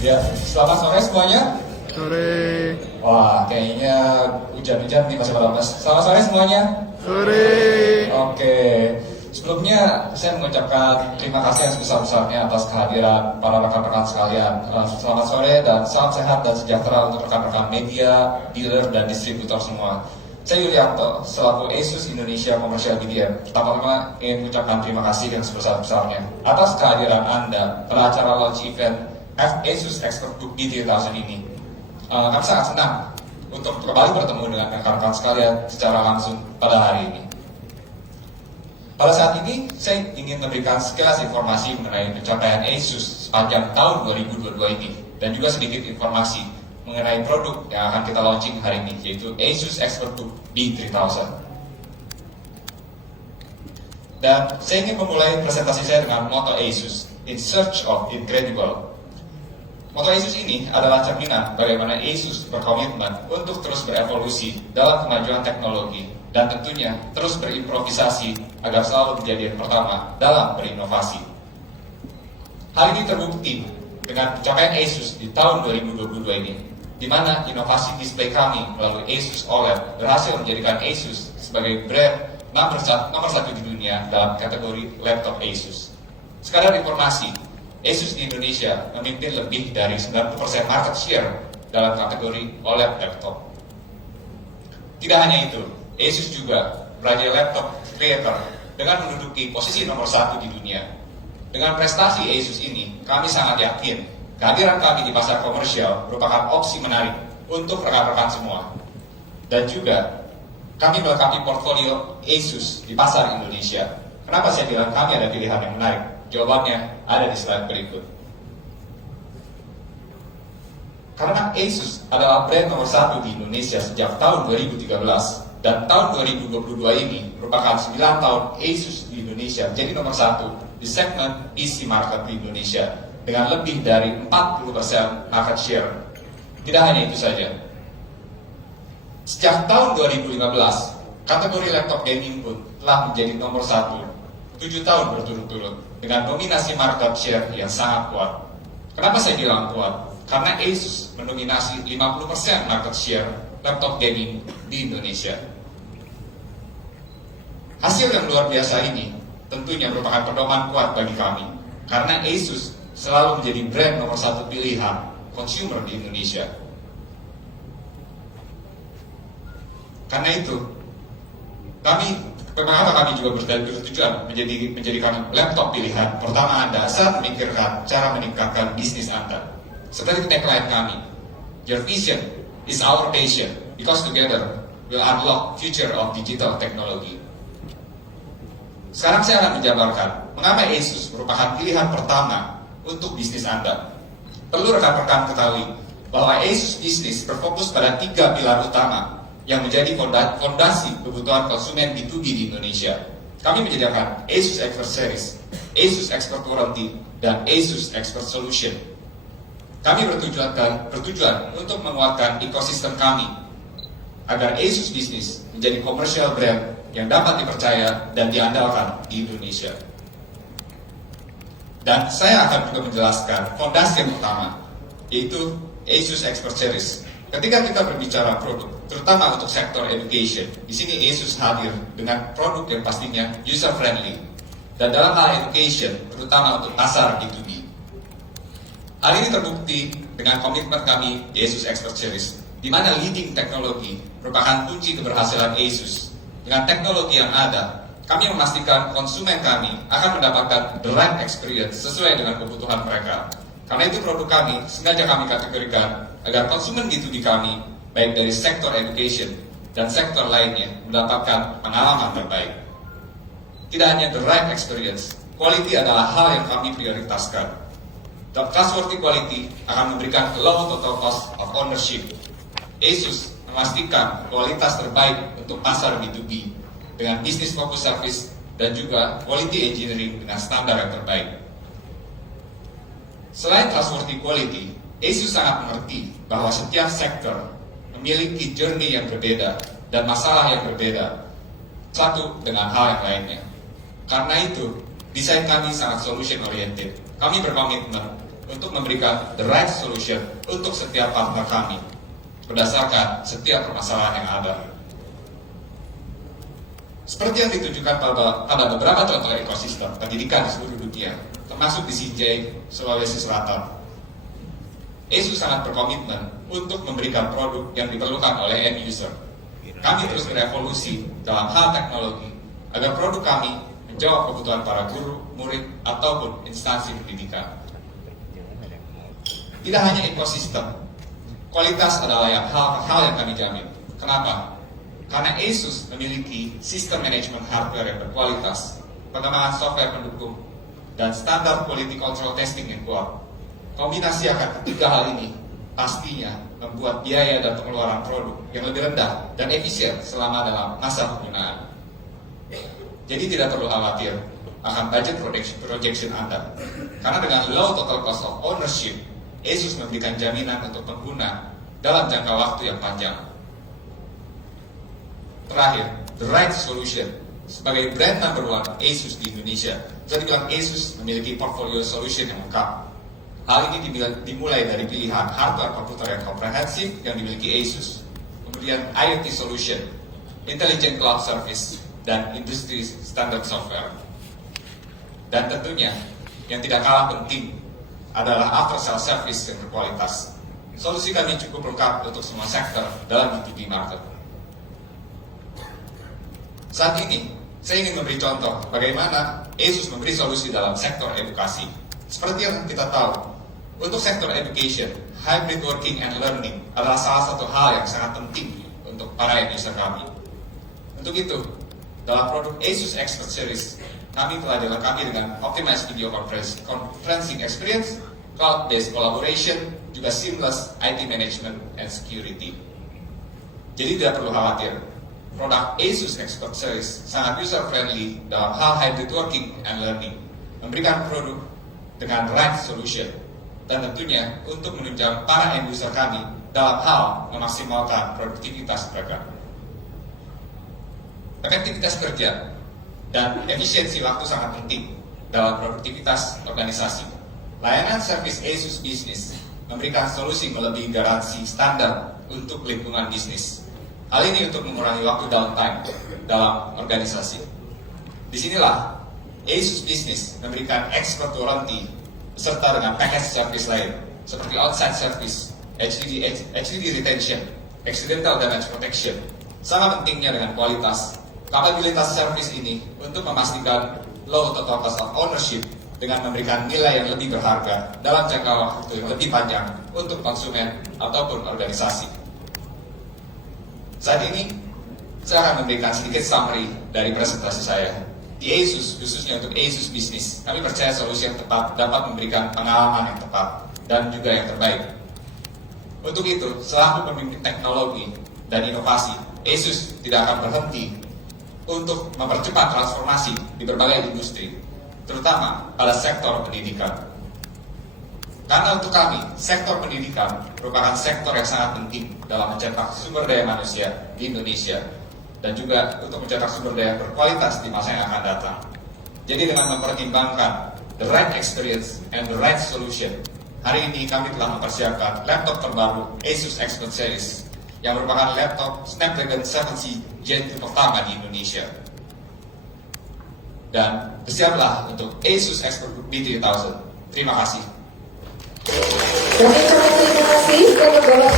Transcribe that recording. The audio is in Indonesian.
Ya, selamat sore semuanya. Sore. Wah, kayaknya hujan-hujan nih Mas Mas. Selamat sore semuanya. Sore. Oke, sebelumnya saya mengucapkan terima kasih yang sebesar-besarnya atas kehadiran para rekan-rekan sekalian. Selamat sore dan salam sehat dan sejahtera untuk rekan-rekan media, dealer, dan distributor semua. Saya Yulianto, selaku Asus Indonesia Commercial BDM. Pertama-tama ingin mengucapkan terima kasih yang sebesar-besarnya atas kehadiran Anda pada acara launch event Asus ExpertBook B3000 ini. Kami sangat senang untuk kembali bertemu dengan rekan-rekan sekalian secara langsung pada hari ini. Pada saat ini, saya ingin memberikan sekilas informasi mengenai pencapaian Asus sepanjang tahun 2022 ini, dan juga sedikit informasi mengenai produk yang akan kita launching hari ini, yaitu Asus ExpertBook B3000. Dan saya ingin memulai presentasi saya dengan moto Asus, In Search of Incredible. Moto Asus ini adalah cerminan bagaimana Asus berkomitmen untuk terus berevolusi dalam kemajuan teknologi dan tentunya terus berimprovisasi agar selalu menjadi yang pertama dalam berinovasi. Hal ini terbukti dengan pencapaian Asus di tahun 2022 ini, di mana inovasi display kami melalui Asus OLED berhasil menjadikan Asus sebagai brand nomor satu di dunia dalam kategori laptop Asus. Sekadar informasi, Asus di Indonesia memimpin lebih dari 90% market share dalam kategori OLED laptop. Tidak hanya itu, Asus juga raja laptop creator dengan menduduki posisi nomor 1 di dunia. Dengan prestasi Asus ini, kami sangat yakin kehadiran kami di pasar komersial merupakan opsi menarik untuk rekan-rekan semua. Dan juga, kami melengkapi portfolio Asus di pasar Indonesia. Kenapa saya bilang kami ada pilihan yang menarik? Jawabannya ada di slide berikut. Karena Asus adalah brand nomor 1 di Indonesia sejak tahun 2013, dan tahun 2022 ini merupakan 9 tahun Asus di Indonesia menjadi nomor 1 di segmen PC market di Indonesia dengan lebih dari 40% market share. Tidak hanya itu saja. Sejak tahun 2015, kategori laptop gaming pun telah menjadi nomor 1 7 tahun berturut-turut dengan dominasi market share yang sangat kuat. Kenapa saya bilang kuat? Karena Asus mendominasi 50% market share laptop gaming di Indonesia. Hasil yang luar biasa ini tentunya merupakan pedoman kuat bagi kami, karena Asus selalu menjadi brand nomor 1 pilihan consumer di Indonesia. Karena itu, kenapa kami juga bertujuan menjadikan laptop pilihan pertama Anda saat memikirkan cara meningkatkan bisnis Anda. Seperti tagline kami, Your vision is our passion, because together we'll unlock future of digital technology. Sekarang saya akan menjabarkan mengapa Asus merupakan pilihan pertama untuk bisnis Anda. Perlu rekan-rekan ketahui bahwa Asus Business berfokus pada 3 pilar utama yang menjadi fondasi kebutuhan konsumen B2B di Indonesia. Kami menyediakan Asus Expert Series, Asus Expert Warranty, dan Asus Expert Solution. Kami bertujuan untuk menguatkan ekosistem kami agar Asus Business menjadi commercial brand yang dapat dipercaya dan diandalkan di Indonesia. Dan saya akan juga menjelaskan fondasi yang pertama, yaitu Asus Expert Series. Ketika kita berbicara produk, terutama untuk sektor education, di sini Asus hadir dengan produk yang pastinya user friendly. Dan dalam hal education, terutama untuk pasar B2B. Hal ini terbukti dengan komitmen kami di Asus Expert Series, di mana leading teknologi merupakan kunci keberhasilan Asus. Dengan teknologi yang ada, kami memastikan konsumen kami akan mendapatkan the right experience sesuai dengan kebutuhan mereka. Karena itu produk kami sengaja kami kategorikan agar konsumen B2B kami, baik dari sektor education dan sektor lainnya, mendapatkan pengalaman terbaik. Tidak hanya the right experience, quality adalah hal yang kami prioritaskan. The trustworthy quality akan memberikan low total cost of ownership. Asus memastikan kualitas terbaik untuk pasar B2B dengan business focus service dan juga quality engineering dengan standar yang terbaik. Selain trustworthy quality, Asus sangat mengerti bahwa setiap sektor memiliki journey yang berbeda dan masalah yang berbeda satu dengan hal yang lainnya. Karena itu, desain kami sangat solution oriented. Kami berkomitmen untuk memberikan the right solution untuk setiap partner kami berdasarkan setiap permasalahan yang ada. Seperti yang ditunjukkan pada beberapa contoh ekosistem pendidikan di seluruh dunia, termasuk di CJ, Sulawesi Selatan, ASUS sangat berkomitmen untuk memberikan produk yang diperlukan oleh end user. Kami terus berevolusi dalam hal teknologi agar produk kami menjawab kebutuhan para guru, murid, ataupun instansi pendidikan. Tidak hanya ekosistem, kualitas adalah hal yang kami jamin. Kenapa? Karena ASUS memiliki sistem manajemen hardware yang berkualitas, pengembangan software pendukung, dan standar quality control testing yang kuat. Kombinasi akan ketiga hal ini pastinya membuat biaya dan pengeluaran produk yang lebih rendah dan efisien selama dalam masa penggunaan. Jadi tidak perlu khawatir akan budget projection Anda, karena dengan low total cost of ownership, ASUS memberikan jaminan untuk pengguna dalam jangka waktu yang panjang. Terakhir, the right solution. Sebagai brand number one ASUS di Indonesia, bisa dibilang ASUS memiliki portfolio solution yang lengkap. Hal ini dimulai dari pilihan hardware komputer yang komprehensif yang dimiliki ASUS, kemudian IoT solution, intelligent cloud service, dan industri standard software. Dan tentunya, yang tidak kalah penting adalah after sale service yang berkualitas. Solusi kami cukup lengkap untuk semua sektor dalam B2B market. Saat ini, saya ingin memberi contoh bagaimana ASUS memberi solusi dalam sektor edukasi. Seperti yang kita tahu, untuk sektor education, hybrid working and learning adalah salah satu hal yang sangat penting untuk para end user kami. Untuk itu, dalam produk ASUS Expert Series, kami telah dilengkapi dengan optimized video conferencing experience, cloud-based collaboration, juga seamless IT management and security. Jadi tidak perlu khawatir, produk ASUS Expert Series sangat user-friendly dalam hal hybrid working and learning, memberikan produk dengan right solution, dan tentunya untuk menunjang para end user kami dalam hal memaksimalkan produktivitas mereka. Efektivitas kerja dan efisiensi waktu sangat penting dalam produktivitas organisasi. Layanan servis ASUS Business memberikan solusi melebihi garansi standar untuk lingkungan bisnis. Hal ini untuk mengurangi waktu downtime dalam organisasi. Disinilah ASUS Business memberikan expert warranty beserta dengan package service lain seperti outside service, HDD retention, accidental damage protection. Sangat pentingnya dengan kualitas, kapabilitas service ini untuk memastikan low total cost of ownership dengan memberikan nilai yang lebih berharga dalam jangka waktu yang lebih panjang untuk konsumen ataupun organisasi. Saat ini, saya akan memberikan sedikit summary dari presentasi saya. Di ASUS, khususnya untuk ASUS Business, kami percaya solusi yang tepat dapat memberikan pengalaman yang tepat dan juga yang terbaik. Untuk itu, selaku pemimpin teknologi dan inovasi, ASUS tidak akan berhenti untuk mempercepat transformasi di berbagai industri, terutama pada sektor pendidikan. Karena untuk kami, sektor pendidikan merupakan sektor yang sangat penting dalam mencetak sumber daya manusia di Indonesia, dan juga untuk mencetak sumber daya berkualitas di masa yang akan datang. Jadi dengan mempertimbangkan the right experience and the right solution, hari ini kami telah mempersiapkan laptop terbaru ASUS Expert Series yang merupakan laptop Snapdragon 7C Gen 2 pertama di Indonesia. Dan bersiaplah untuk ASUS Expert B3000. Terima kasih. Terima kasih untuk